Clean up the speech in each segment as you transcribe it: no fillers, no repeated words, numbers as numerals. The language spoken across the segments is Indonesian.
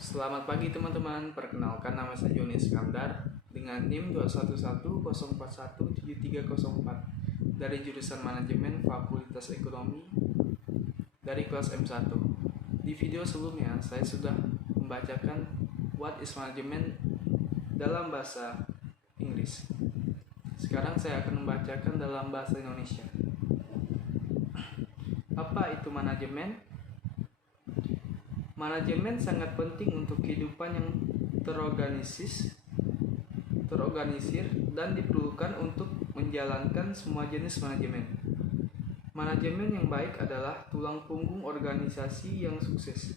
Selamat pagi teman-teman, perkenalkan nama saya Joni Iskandar dengan NIM 211041734 dari jurusan Manajemen Fakultas Ekonomi dari kelas M1. Di video sebelumnya saya sudah membacakan What is Management dalam bahasa Inggris. Sekarang saya akan membacakan dalam bahasa Indonesia. Apa itu manajemen? Manajemen sangat penting untuk kehidupan yang terorganisir dan diperlukan untuk menjalankan semua jenis manajemen. Manajemen yang baik adalah tulang punggung organisasi yang sukses.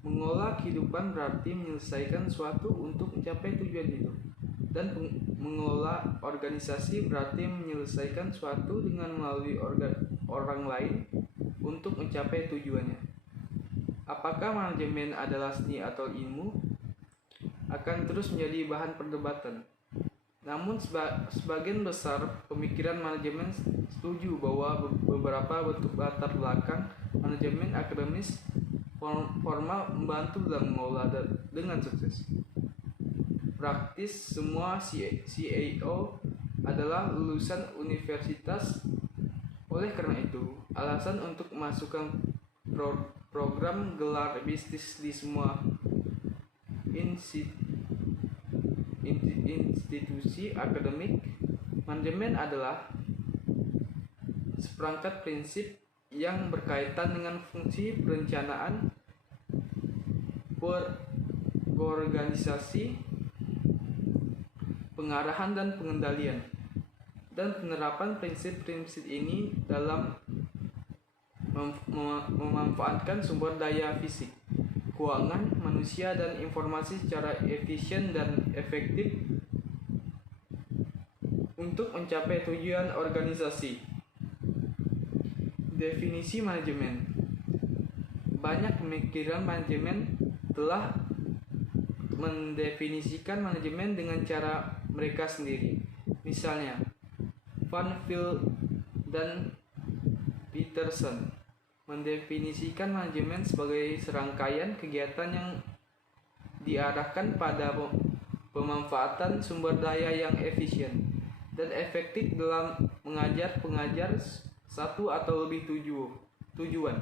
Mengolah kehidupan berarti menyelesaikan suatu untuk mencapai tujuan hidup. Dan mengelola organisasi berarti menyelesaikan suatu dengan melalui orang lain untuk mencapai tujuannya. Apakah manajemen adalah seni atau ilmu? Akan terus menjadi bahan perdebatan. Namun sebagian besar pemikiran manajemen setuju bahwa beberapa bentuk latar belakang manajemen akademis formal membantu dalam mengelola dengan sukses. Praktis semua CIO adalah lulusan universitas. Oleh karena itu, alasan untuk memasukkan program gelar bisnis di semua institusi akademik, manajemen adalah seperangkat prinsip yang berkaitan dengan fungsi perencanaan, organisasi, pengarahan dan pengendalian, dan penerapan prinsip-prinsip ini dalam memanfaatkan sumber daya fisik, keuangan, manusia, dan informasi secara efisien dan efektif untuk mencapai tujuan organisasi. Definisi manajemen. Banyak pemikiran manajemen telah mendefinisikan manajemen dengan cara mereka sendiri. Misalnya, Van Vil dan Peterson mendefinisikan manajemen sebagai serangkaian kegiatan yang diarahkan pada pemanfaatan sumber daya yang efisien dan efektif dalam mengajar pengajar satu atau lebih tujuan.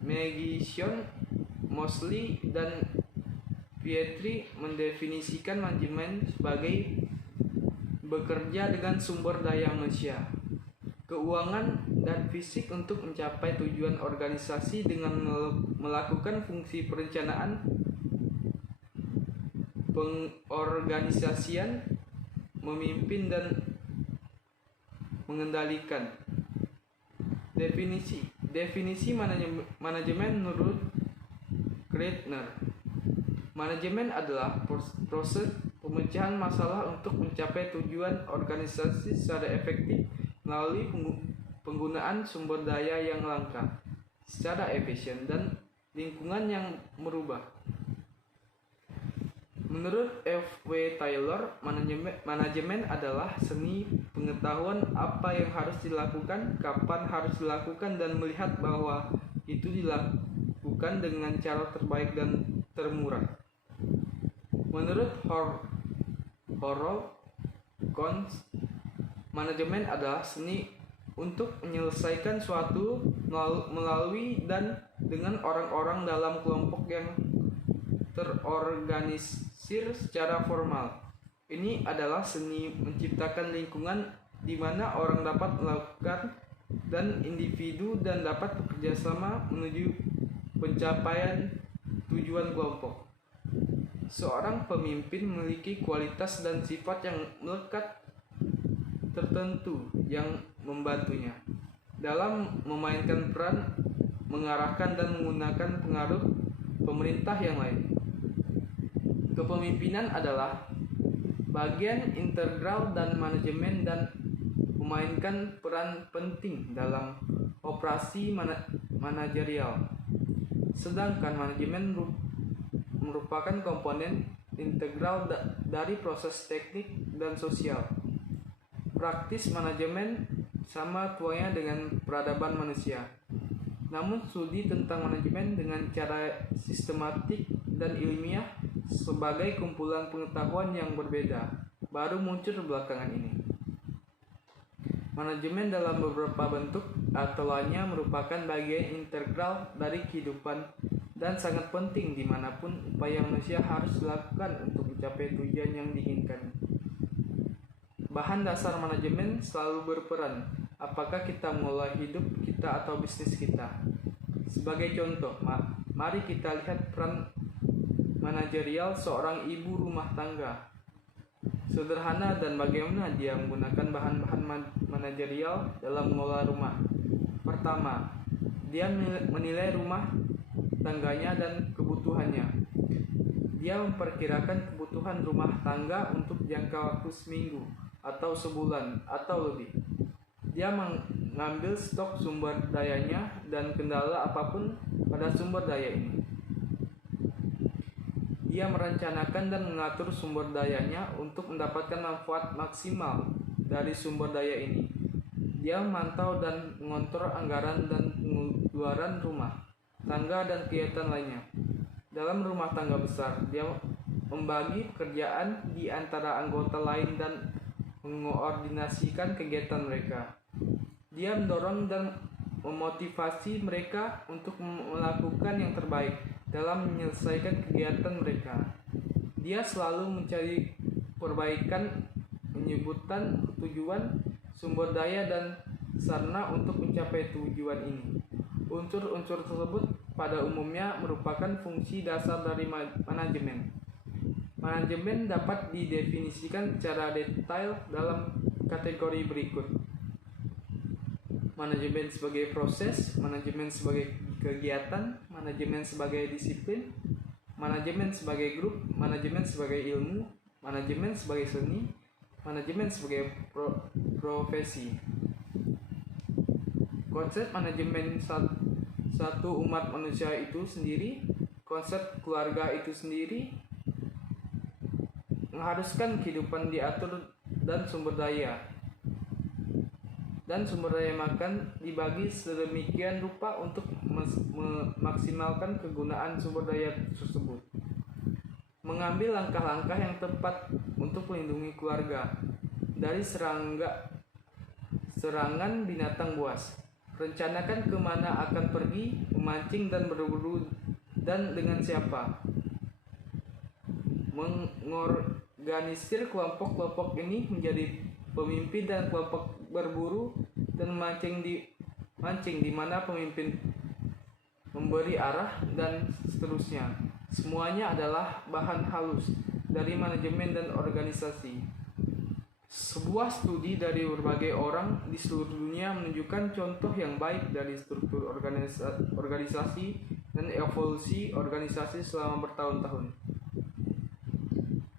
Megison, Mosley, dan Pietri mendefinisikan manajemen sebagai bekerja dengan sumber daya manusia, keuangan, dan fisik untuk mencapai tujuan organisasi dengan melakukan fungsi perencanaan, pengorganisasian, memimpin, dan mengendalikan. Definisi manajemen menurut Kreitner. Manajemen adalah proses pemecahan masalah untuk mencapai tujuan organisasi secara efektif melalui penggunaan sumber daya yang langka, secara efisien, dan lingkungan yang merubah. Menurut F.W. Taylor, manajemen adalah seni pengetahuan apa yang harus dilakukan, kapan harus dilakukan, dan melihat bahwa itu dilakukan dengan cara terbaik dan termurah. Menurut Harold Kohns, manajemen adalah seni untuk menyelesaikan suatu melalui dan dengan orang-orang dalam kelompok yang terorganisir secara formal. Ini adalah seni menciptakan lingkungan di mana orang dapat melakukan dan individu dan dapat bekerja sama menuju pencapaian tujuan kelompok. Seorang pemimpin memiliki kualitas dan sifat yang melekat tertentu yang membantunya dalam memainkan peran, mengarahkan dan menggunakan pengaruh pemerintah yang lain. Kepemimpinan adalah bagian integral dan manajemen dan memainkan peran penting dalam operasi manajerial. Sedangkan manajemen merupakan komponen integral dari proses teknik dan sosial. Praktis manajemen sama tuanya dengan peradaban manusia. Namun studi tentang manajemen dengan cara sistematik dan ilmiah sebagai kumpulan pengetahuan yang berbeda baru muncul belakangan ini. Manajemen dalam beberapa bentuk atau lainnya merupakan bagian integral dari kehidupan dan sangat penting dimanapun upaya manusia harus dilakukan untuk mencapai tujuan yang diinginkan. Bahan dasar manajemen selalu berperan, apakah kita mulai hidup kita atau bisnis kita. Sebagai contoh, mari kita lihat peran manajerial seorang ibu rumah tangga. Sederhana dan bagaimana dia menggunakan bahan-bahan manajerial dalam mengelola rumah. Pertama, dia menilai rumah tangganya dan kebutuhannya. Dia memperkirakan kebutuhan rumah tangga untuk jangka waktu seminggu atau sebulan atau lebih. Dia mengambil stok sumber dayanya dan kendala apapun pada sumber daya ini. Dia merencanakan dan mengatur sumber dayanya untuk mendapatkan manfaat maksimal dari sumber daya ini. Dia memantau dan mengontrol anggaran dan pengeluaran rumah tangga dan kegiatan lainnya. Dalam rumah tangga besar, dia membagi pekerjaan di antara anggota lain dan mengordinasikan kegiatan mereka. Dia mendorong dan memotivasi mereka untuk melakukan yang terbaik dalam menyelesaikan kegiatan mereka. Dia selalu mencari perbaikan, menyebutkan tujuan, sumber daya, dan sarana untuk mencapai tujuan ini. Unsur-unsur tersebut pada umumnya merupakan fungsi dasar dari manajemen. Manajemen dapat didefinisikan secara detail dalam kategori berikut. Manajemen sebagai proses, manajemen sebagai kegiatan, manajemen sebagai disiplin, manajemen sebagai grup, manajemen sebagai ilmu, manajemen sebagai seni, manajemen sebagai profesi. Konsep manajemen satu umat manusia itu sendiri, konsep keluarga itu sendiri, mengharuskan kehidupan diatur dan sumber daya makan dibagi sedemikian rupa untuk memaksimalkan kegunaan sumber daya tersebut. Mengambil langkah-langkah yang tepat untuk melindungi keluarga dari serangan binatang buas. Rencanakan kemana akan pergi, memancing dan berburu dan dengan siapa. Mengorganisir kelompok-kelompok ini menjadi pemimpin dan kelompok berburu dan mancing di mana pemimpin memberi arah dan seterusnya. Semuanya adalah bahan halus dari manajemen dan organisasi. Sebuah studi dari berbagai orang di seluruh dunia menunjukkan contoh yang baik dari struktur organisasi dan evolusi organisasi selama bertahun-tahun.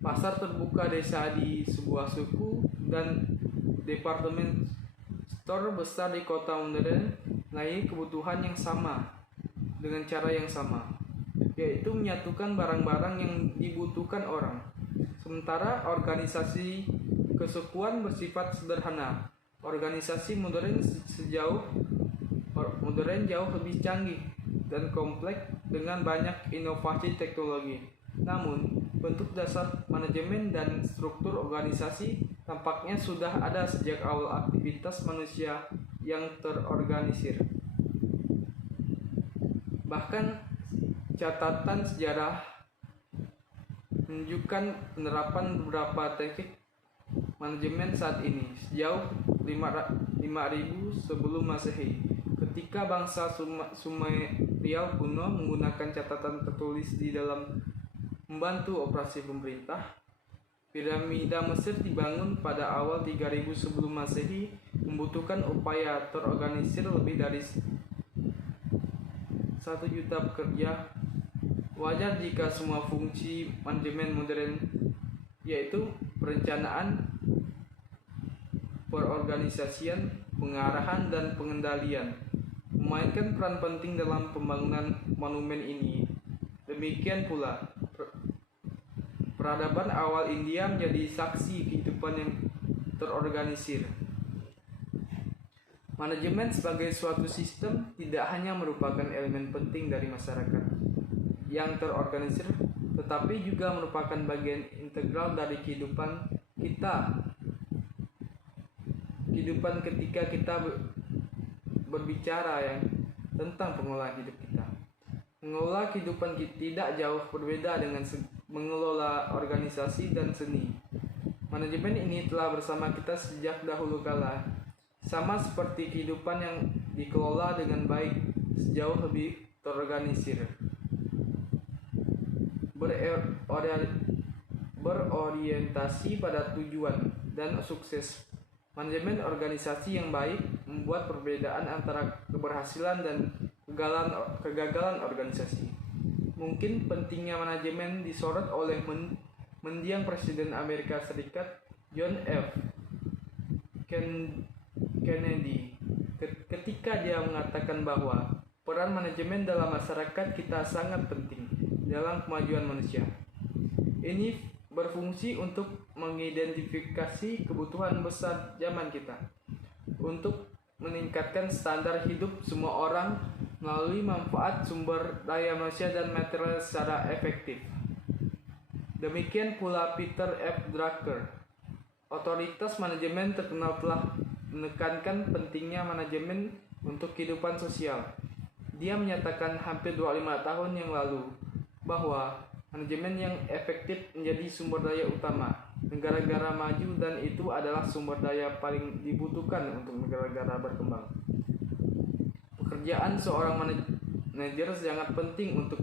Pasar terbuka desa di sebuah suku dan departemen store besar di kota modern melayani kebutuhan yang sama dengan cara yang sama, yaitu menyatukan barang-barang yang dibutuhkan orang. Sementara organisasi kesukuan bersifat sederhana. Organisasi modern jauh lebih canggih dan kompleks dengan banyak inovasi teknologi. Namun, bentuk dasar manajemen dan struktur organisasi tampaknya sudah ada sejak awal aktivitas manusia yang terorganisir. Bahkan catatan sejarah menunjukkan penerapan beberapa teknik manajemen saat ini sejauh 5.000 sebelum Masehi, ketika bangsa Sumerial kuno menggunakan catatan tertulis di dalam membantu operasi pemerintah. Piramida Mesir dibangun pada awal 3000 sebelum Masehi, membutuhkan upaya terorganisir lebih dari 1 juta pekerja. Wajar jika semua fungsi manajemen modern, yaitu perencanaan, perorganisasian, pengarahan, dan pengendalian, memainkan peran penting dalam pembangunan monumen ini. Demikian pula, peradaban awal India menjadi saksi kehidupan yang terorganisir. Manajemen sebagai suatu sistem tidak hanya merupakan elemen penting dari masyarakat yang terorganisir, tetapi juga merupakan bagian integral dari kehidupan ketika kita berbicara tentang pengelolaan hidup kita. Mengelola kehidupan kita tidak jauh berbeda dengan mengelola organisasi dan seni. Manajemen ini telah bersama kita sejak dahulu kala, sama seperti kehidupan yang dikelola dengan baik sejauh lebih terorganisir. Berorientasi pada tujuan dan sukses. Manajemen organisasi yang baik membuat perbedaan antara keberhasilan dan kegagalan organisasi. Mungkin pentingnya manajemen disorot oleh mendiang Presiden Amerika Serikat John F. Kennedy ketika dia mengatakan bahwa peran manajemen dalam masyarakat kita sangat penting dalam kemajuan manusia. Ini berfungsi untuk mengidentifikasi kebutuhan besar zaman kita untuk meningkatkan standar hidup semua orang melalui manfaat sumber daya manusia dan material secara efektif. Demikian pula Peter F. Drucker. Otoritas manajemen terkenal telah menekankan pentingnya manajemen untuk kehidupan sosial. Dia menyatakan hampir 25 tahun yang lalu bahwa manajemen yang efektif menjadi sumber daya utama negara-negara maju dan itu adalah sumber daya paling dibutuhkan untuk negara-negara berkembang. Pekerjaan seorang manajer sangat penting untuk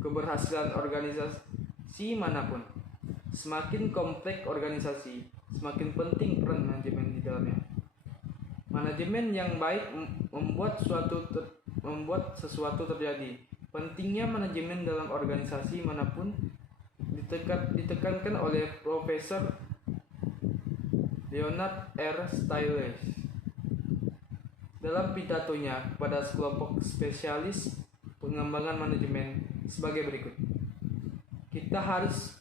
keberhasilan organisasi manapun. Semakin kompleks organisasi, semakin penting peran manajemen di dalamnya. Manajemen yang baik membuat sesuatu terjadi. Pentingnya manajemen dalam organisasi manapun ditekankan oleh Profesor Leonard R. Stiles dalam pidatonya kepada sekelompok spesialis pengembangan manajemen sebagai berikut. Kita harus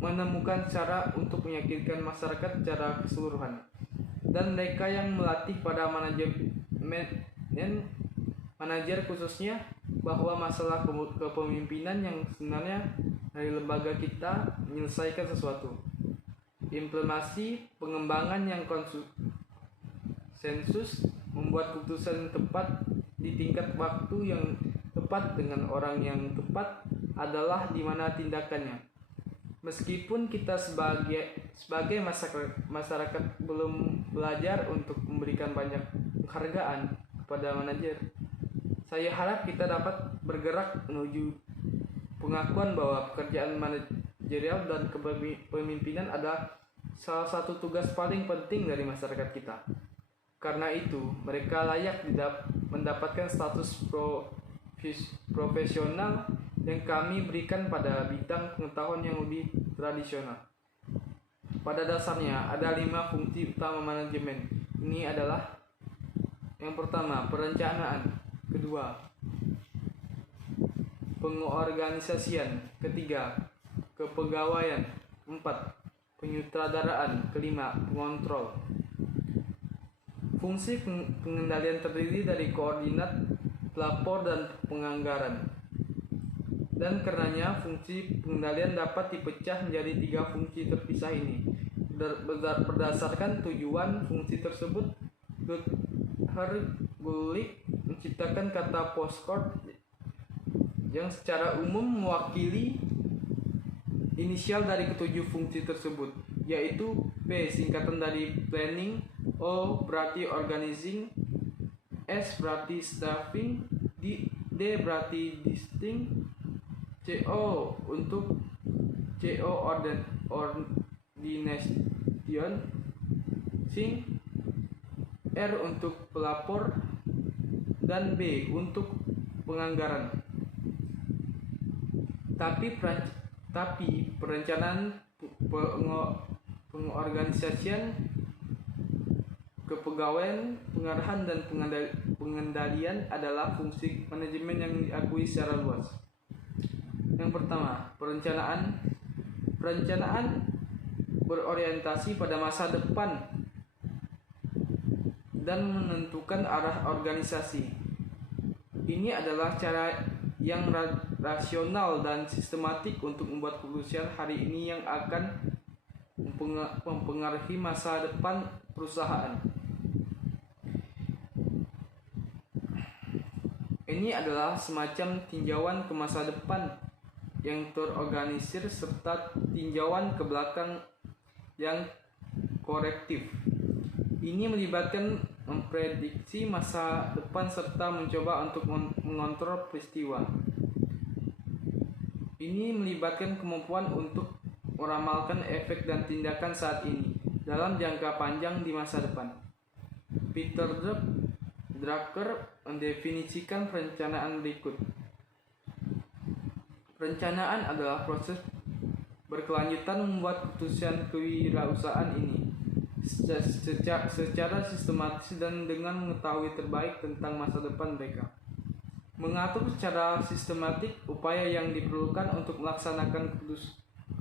menemukan cara untuk meyakinkan masyarakat secara keseluruhan dan mereka yang melatih pada manajer khususnya bahwa masalah kepemimpinan yang sebenarnya dari lembaga kita menyelesaikan sesuatu. Implementasi pengembangan yang konsensus membuat keputusan yang tepat di tingkat waktu yang tepat dengan orang yang tepat adalah di mana tindakannya. Meskipun kita sebagai masyarakat belum belajar untuk memberikan banyak penghargaan kepada manajer, saya harap kita dapat bergerak menuju pengakuan bahwa pekerjaan manajerial dan kepemimpinan adalah salah satu tugas paling penting dari masyarakat kita. Karena itu, mereka layak mendapatkan status profesional yang kami berikan pada bidang pengetahuan yang lebih tradisional. Pada dasarnya, ada 5 fungsi utama manajemen. Ini adalah yang pertama, perencanaan. Kedua, pengorganisasian. Ketiga, kepegawaian. 4, penyutradaraan. Kelima, pengontrol. Fungsi pengendalian terdiri dari koordinat, pelapor, dan penganggaran. Dan karenanya fungsi pengendalian dapat dipecah menjadi 3 fungsi terpisah ini. Berdasarkan tujuan fungsi tersebut, Hergulik menciptakan kata postcode yang secara umum mewakili inisial dari ketujuh fungsi tersebut, yaitu P singkatan dari planning, O berarti organizing, S berarti staffing, D berarti distinct, CO untuk ordination, sing, R untuk pelapor, dan B untuk penganggaran. Tapi perencanaan, pengorganisasian, kepegawaian, pengarahan, dan pengendalian adalah fungsi manajemen yang diakui secara luas. Yang pertama, perencanaan. Perencanaan berorientasi pada masa depan dan menentukan arah organisasi. Ini adalah cara yang rasional dan sistematik untuk membuat keputusan hari ini yang akan mempengaruhi masa depan perusahaan. Ini adalah semacam tinjauan ke masa depan yang terorganisir serta tinjauan ke belakang yang korektif. Ini melibatkan memprediksi masa depan serta mencoba untuk mengontrol peristiwa. Ini melibatkan kemampuan untuk meramalkan efek dan tindakan saat ini dalam jangka panjang di masa depan. Peter Drucker mendefinisikan perencanaan berikut. Perencanaan adalah proses berkelanjutan membuat keputusan kewirausahaan ini secara sistematis dan dengan mengetahui terbaik tentang masa depan mereka. Mengatur secara sistematik upaya yang diperlukan untuk melaksanakan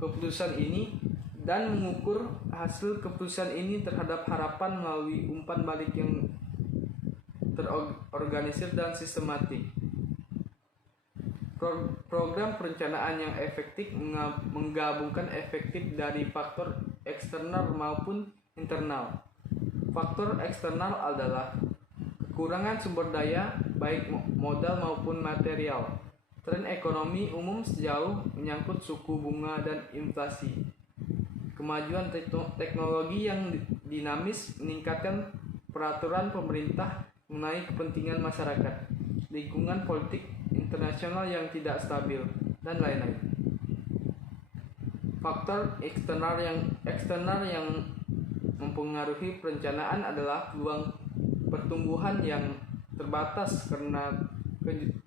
keputusan ini dan mengukur hasil keputusan ini terhadap harapan melalui umpan balik yang terorganisir dan sistematik. Program perencanaan yang efektif menggabungkan efektif dari faktor eksternal maupun internal. Faktor eksternal adalah kekurangan sumber daya, baik modal maupun material, tren ekonomi umum sejauh menyangkut suku bunga dan inflasi, kemajuan teknologi yang dinamis meningkatkan peraturan pemerintah mengenai kepentingan masyarakat, lingkungan politik internasional yang tidak stabil, dan lain-lain. Faktor eksternal yang mempengaruhi perencanaan adalah peluang pertumbuhan yang terbatas karena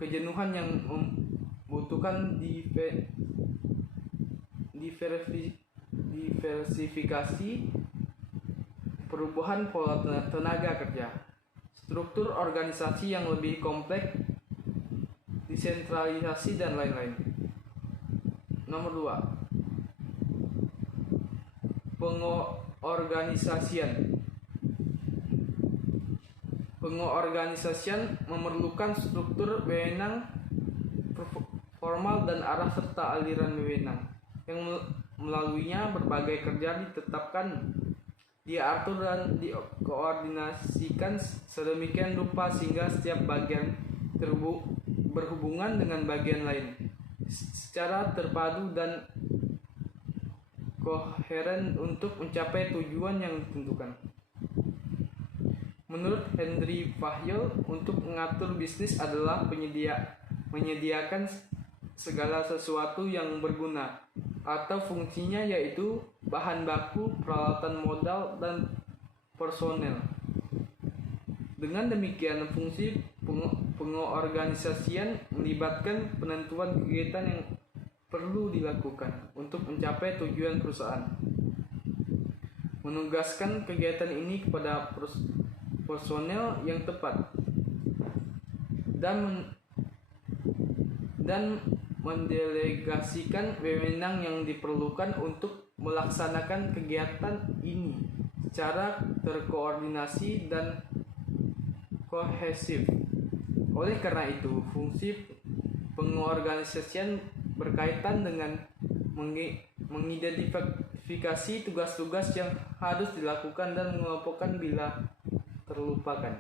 kejenuhan yang membutuhkan diversifikasi, perubahan pola tenaga kerja, struktur organisasi yang lebih kompleks, desentralisasi, dan lain-lain. Nomor 2. Pengorganisasian memerlukan struktur wewenang formal dan arah serta aliran wewenang yang melaluinya berbagai kerja ditetapkan, diatur dan dikoordinasikan sedemikian rupa sehingga setiap bagian berhubungan dengan bagian lain secara terpadu dan koheren untuk mencapai tujuan yang ditentukan. Menurut Henry Fayol, untuk mengatur bisnis adalah menyediakan segala sesuatu yang berguna atau fungsinya, yaitu bahan baku, peralatan, modal, dan personel. Dengan demikian, fungsi pengorganisasian melibatkan penentuan kegiatan yang perlu dilakukan untuk mencapai tujuan perusahaan, menugaskan kegiatan ini kepada personel yang tepat, dan mendelegasikan wewenang yang diperlukan untuk melaksanakan kegiatan ini secara terkoordinasi dan kohesif. Oleh karena itu, fungsi pengorganisasian berkaitan dengan mengidentifikasi tugas-tugas yang harus dilakukan dan mengelompokkan bila terlupakan.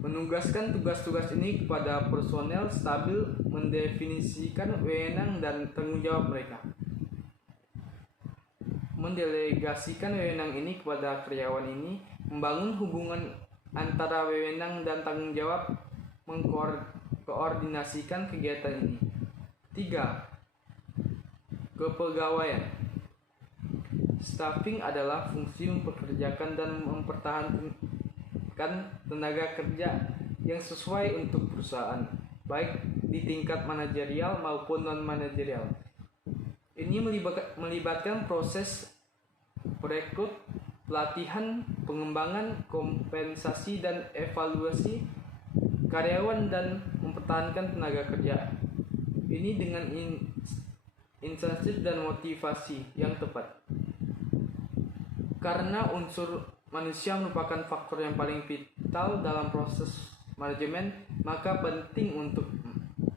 Menugaskan tugas-tugas ini kepada personel stabil, mendefinisikan wewenang dan tanggung jawab mereka. Mendelegasikan wewenang ini kepada karyawan ini membangun hubungan antara wewenang dan tanggung jawab, mengkoordinasikan kegiatan ini. 3. Kepegawaian. Staffing adalah fungsi mempekerjakan dan mempertahankan tenaga kerja yang sesuai untuk perusahaan, baik di tingkat manajerial maupun non-manajerial. Ini melibatkan proses perekrut, pelatihan, pengembangan, kompensasi, dan evaluasi karyawan dan mempertahankan tenaga kerja ini dengan insentif dan motivasi yang tepat. Karena unsur manusia merupakan faktor yang paling vital dalam proses manajemen, maka penting untuk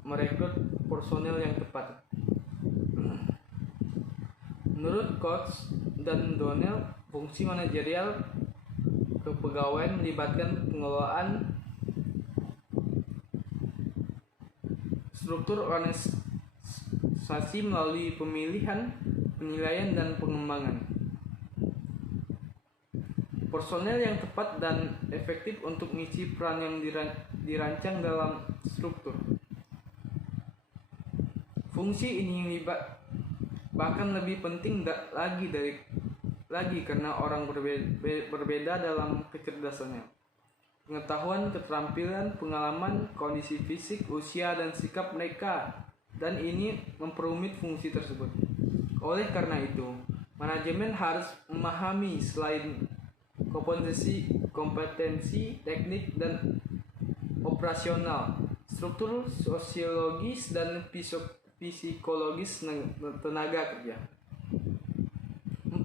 merekrut personel yang tepat. Menurut Coates dan Donnell, fungsi manajerial kepegawaian melibatkan pengelolaan struktur organisasi melalui pemilihan, penilaian, dan pengembangan. Personel yang tepat dan efektif untuk mengisi peran yang dirancang dalam struktur. Fungsi ini bahkan lebih penting lagi karena orang berbeda dalam kecerdasannya, pengetahuan, keterampilan, pengalaman, kondisi fisik, usia, dan sikap mereka, dan ini memperumit fungsi tersebut. Oleh karena itu, manajemen harus memahami selain kompetensi teknik dan operasional, struktur sosiologis dan psikologis tenaga kerja. 4.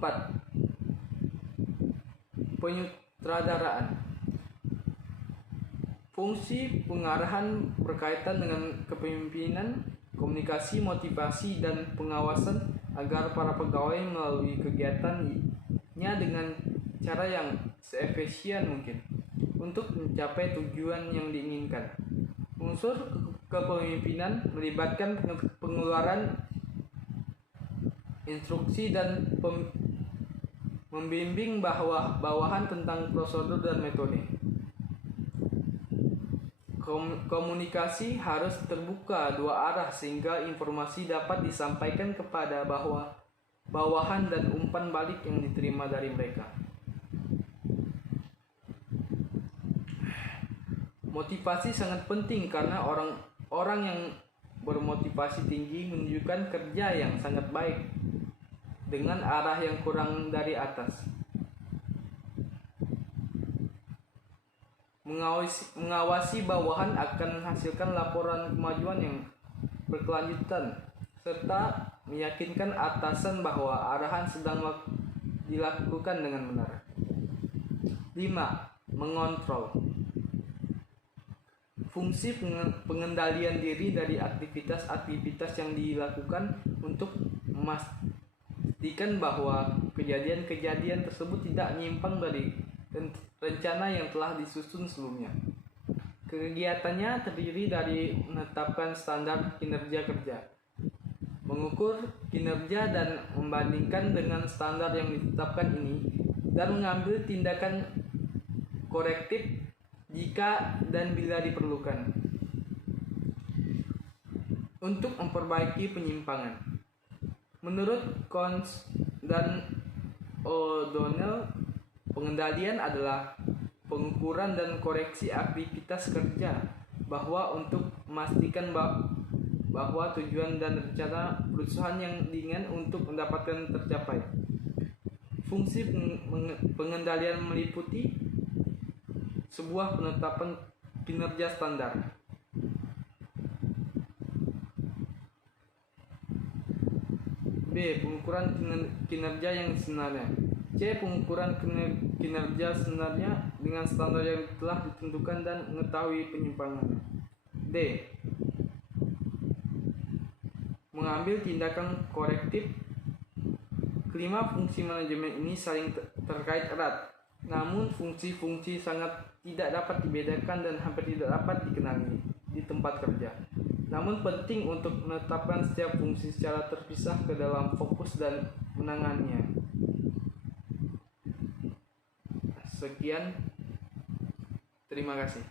Penyutradaraan. Fungsi pengarahan berkaitan dengan kepemimpinan, komunikasi, motivasi, dan pengawasan agar para pegawai melalui kegiatannya dengan cara yang seefisien mungkin untuk mencapai tujuan yang diinginkan. Unsur kepemimpinan melibatkan pengeluaran instruksi dan membimbing bawahan tentang prosedur dan metode. Komunikasi harus terbuka dua arah sehingga informasi dapat disampaikan kepada bawahan dan umpan balik yang diterima dari mereka. Motivasi sangat penting karena orang yang bermotivasi tinggi menunjukkan kerja yang sangat baik dengan arah yang kurang dari atas. Mengawasi bawahan akan menghasilkan laporan kemajuan yang berkelanjutan serta meyakinkan atasan bahwa arahan sedang dilakukan dengan benar. 5. Mengontrol. Fungsi pengendalian diri dari aktivitas-aktivitas yang dilakukan untuk memastikan bahwa kejadian-kejadian tersebut tidak menyimpang dari rencana yang telah disusun sebelumnya. Kegiatannya terdiri dari menetapkan standar kinerja kerja, mengukur kinerja dan membandingkan dengan standar yang ditetapkan ini, dan mengambil tindakan korektif jika dan bila diperlukan untuk memperbaiki penyimpangan. Menurut Coates dan O'Donnell, pengendalian adalah pengukuran dan koreksi aktivitas kerja untuk memastikan bahwa tujuan dan rencana perusahaan yang diinginkan untuk mendapatkan tercapai. Fungsi pengendalian meliputi sebuah penetapan kinerja standar, B. Pengukuran kinerja yang sebenarnya, C. Pengukuran kinerja sebenarnya dengan standar yang telah ditentukan dan mengetahui penyimpangannya, D. Mengambil tindakan korektif. Kelima, fungsi manajemen ini saling terkait erat, namun fungsi-fungsi sangat tidak dapat dibedakan dan hampir tidak dapat dikenali di tempat kerja. Namun penting untuk menetapkan setiap fungsi secara terpisah ke dalam fokus dan menangannya. Sekian, terima kasih.